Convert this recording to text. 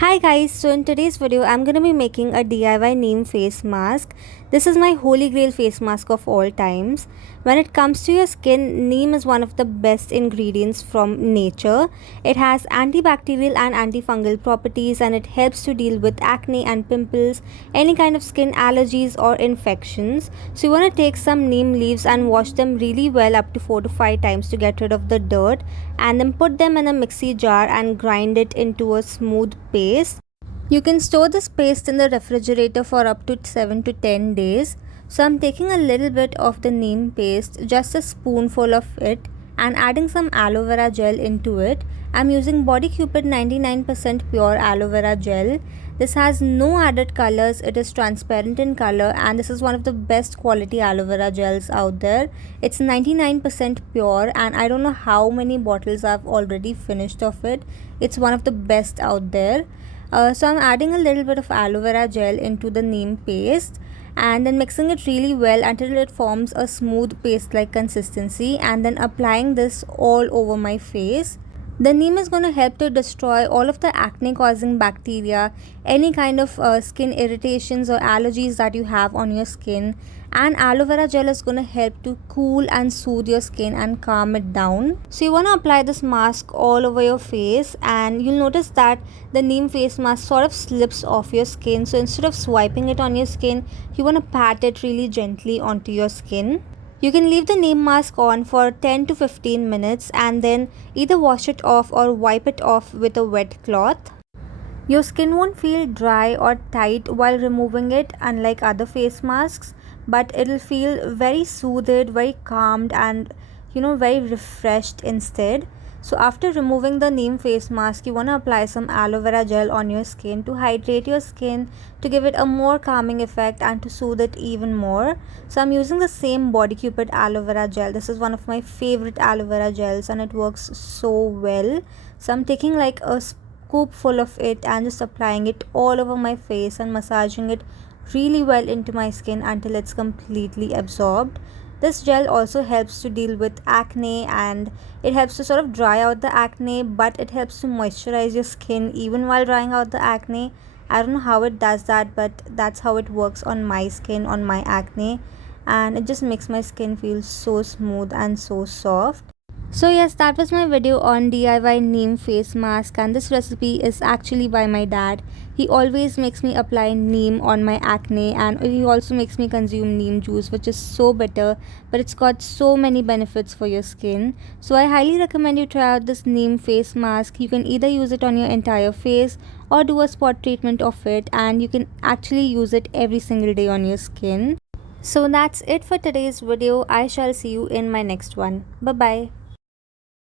Hi guys, so in today's video I'm going to be making a DIY neem face mask. This is my holy grail face mask of all times. When it comes to your skin, neem is one of the best ingredients from nature. It has antibacterial and antifungal properties and it helps to deal with acne and pimples, any kind of skin allergies or infections. So you want to take some neem leaves and wash them really well up to 4 to 5 times to get rid of the dirt, and then put them in a mixie jar and grind it into a smooth paste. You can store this paste in the refrigerator for up to 7 to 10 days. So I'm taking a little bit of the neem paste, just a spoonful of it, and adding some aloe vera gel into it. I'm using Body Cupid 99% pure aloe vera gel. This has no added colors, it is transparent in color, and this is one of the best quality aloe vera gels out there. It's 99% pure and I don't know how many bottles I've already finished of it. It's one of the best out there. So I'm adding a little bit of aloe vera gel into the neem paste and then mixing it really well until it forms a smooth paste like consistency, and then applying this all over my face. The neem is going to help to destroy all of the acne causing bacteria, any kind of skin irritations or allergies that you have on your skin, and aloe vera gel is going to help to cool and soothe your skin and calm it down. So you want to apply this mask all over your face, and you'll notice that the neem face mask sort of slips off your skin. So instead of swiping it on your skin, you want to pat it really gently onto your skin. You can leave the neem mask on for 10 to 15 minutes and then either wash it off or wipe it off with a wet cloth. Your skin won't feel dry or tight while removing it, unlike other face masks, but it'll feel very soothed, very calmed, and very refreshed instead. So after removing the neem face mask, you want to apply some aloe vera gel on your skin to hydrate your skin, to give it a more calming effect and to soothe it even more. So I'm using the same Body Cupid aloe vera gel. This is one of my favorite aloe vera gels and it works so well. So I'm taking like a scoop full of it and just applying it all over my face and massaging it really well into my skin until it's completely absorbed. This gel also helps to deal with acne and it helps to sort of dry out the acne, but it helps to moisturize your skin even while drying out the acne. I don't know how it does that, but that's how it works on my skin, on my acne, and it just makes my skin feel so smooth and so soft. So yes, that was my video on DIY neem face mask, and this recipe is actually by my dad. He always makes me apply neem on my acne, and he also makes me consume neem juice, which is so bitter, but it's got so many benefits for your skin. So I highly recommend you try out this neem face mask. You can either use it on your entire face or do a spot treatment of it, and you can actually use it every single day on your skin. So that's it for today's video. I shall see you in my next one. Bye bye.